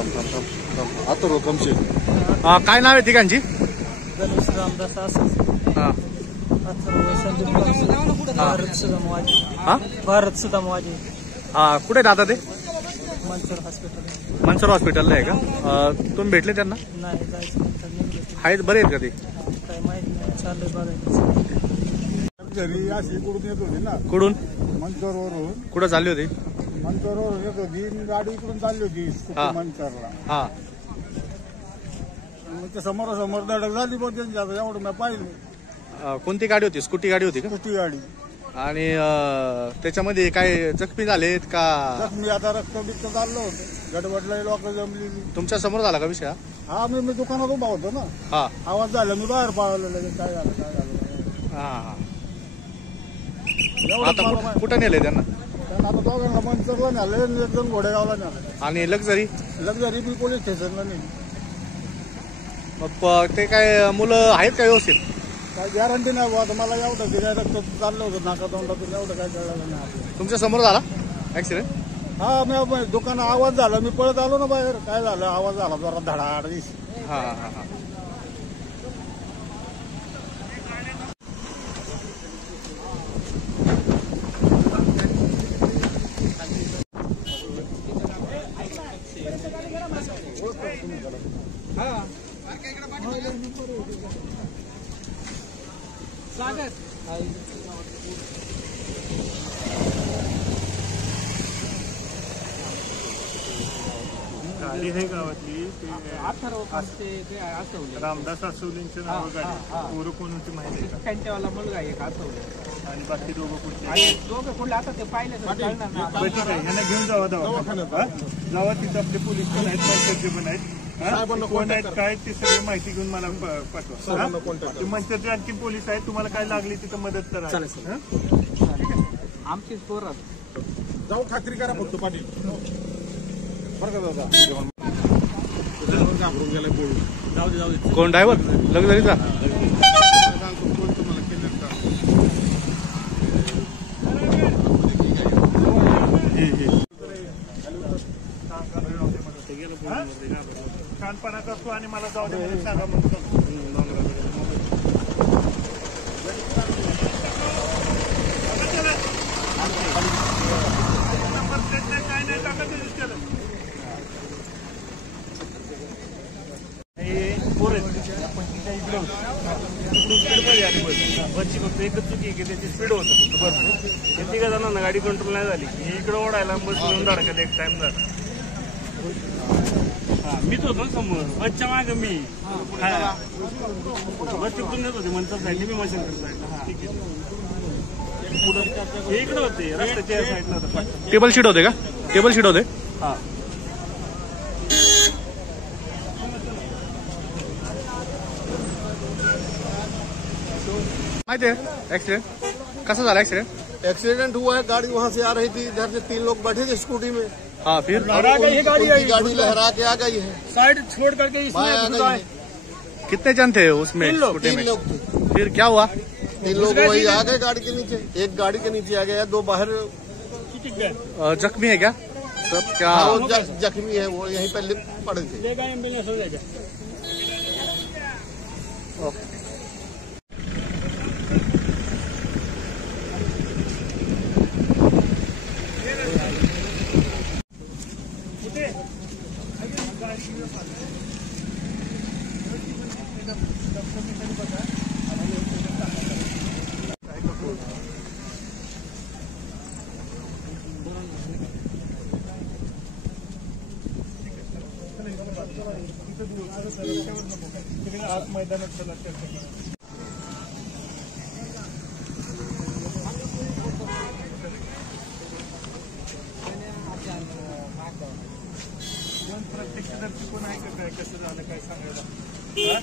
आता रोकमचे काय नाव आहे ठिकाणची? गणेश रामदास असं हा भारत सुदामवाजी हा भारत सुदामवाजी कुठे राहता ते? मनसर हॉस्पिटल. मनसर हॉस्पिटलला आहे का? तुम्ही भेटले त्यांना? नाही जायचं नंतर निघलो. आहेत बरे आहेत का ते? काय माहित नाही, चाललंय बघायचं. घरी अशी कुठून येत होती ना, कुठून मंचरवरून. कुठं चालली होती? मंचरवरून येत होती, गाडी इकडून चालली होती हा. मंचरला. हा मग ते समोरासमोर धडक झाली, पण त्यांच्या एवढं मी पाहिलं. कोणती गाडी होती? स्कूटी गाडी होती का? कुठली गाडी आणि त्याच्यामध्ये काय जखमी झालेत का? मी आता रक्त बिक्त चाललं होतं, गडबडला लोक जमलेली. तुमच्या समोर झाला का विषय? हा मी दुकानात उभा होतो ना, हा आवाज झाला, मी बाहेर पाळलं लगेच. काय झालं काय झालं हा एवढं आता मला माहिती. कुठं नेलंय त्यांना? त्यांना आता दोघांना मंचरला नेलं, एक जण घोडेगावला नेलं. आणि लक्झरी लक्झरी मी पोलीस स्टेशनला नेली. मग ते काय मुलं आहेत का व्यवस्थित? काय गॅरंटी नाही बुवा, आता मला एवढं काय रक्त चाललं होतं नाका तोंडातून, एवढं काय कळलं नाही आपल्याला. तुमच्या समोर झाला ऍक्सिडेंट? हा मी दुकानात आवाज झाला, मी पळत आलो ना बाहेर. काय झालं, आवाज झाला जरा धडाड. हा हा हा गाडी आहे गावातली, रामदास आसवलेंचं नाव गाडी. पोरं कोण होती माहिती आहे का? त्यांच्यावाला मुलगा एक असं आणि बाकी दोघं कुठले? आणि दोघं कुठले आता ते पाहिलं तर कळणार ना. बरं, ठीक आहे, ह्यांना घेऊन जावा जावा. तिथं आपले पोलीस पण आहेत, मंचरचे पण आहेत. कोण आहेत काय ते सगळी माहिती घेऊन मला पाठवा. ते मंचरचे आणखी पोलीस आहेत, तुम्हाला काय लागली तिथं मदत करा. आमचीच पोरं जाऊ, खात्री करा फक्त पाटील बरं का दादा. घाबरून गेला बोलू. जाऊ दे जाऊ दे. कोण ड्रायव्हर लक्झरीचा? कोण तुम्हाला केलं का? छानपणा करतो आणि मला जाऊ दे म्हणून सांगा म्हणून. काय नाही टाका बसची फक्त एकच चुकी की त्याची स्पीड होतं फक्त भरपूर. तिघा जणांना गाडी कंट्रोल नाही झाली. ही इकडे ओढायला बस घेऊन धडकत एक टाइम झाला. हा मीच होतो समोर, बसच्या मागे मी बस तिकडून येत होते मंचर साईडने, मी मशीन साईडला. हा ठीक आहे, हे इकडे होते रस्त्याच्या साईडला होतं. टेबल शीट होते का? टेबल शीट होते. हा माहिती है एक्सीडेंट कैसा झाला? एक्सीडेंट एक्सीडेंट हुआ है, गाड़ी वहाँ से आ रही थी, इधर से 3 लोग बैठे थे स्कूटी में. हाँ फिर लहरा गई है गाड़ी, गाड़ी लहरा के आ गई है, साइड छोड़ करके बाएं आ गई है. कितने जन थे उसमें? स्कूटी 3 में लोग थे. फिर क्या हुआ? 3 लोग वही आ गए गाड़ी के नीचे, एक गाड़ी के नीचे आ गया, 2 बाहर. जख्मी है क्या सब? क्या वो जख्मी है, वो यहीं पहले पड़े थे. एम्बुलेंस हो जाएगा. मैदानात चला प्रत्यक्षदर्शी कोण आहे का? काय कसं झालं काय सांगायला?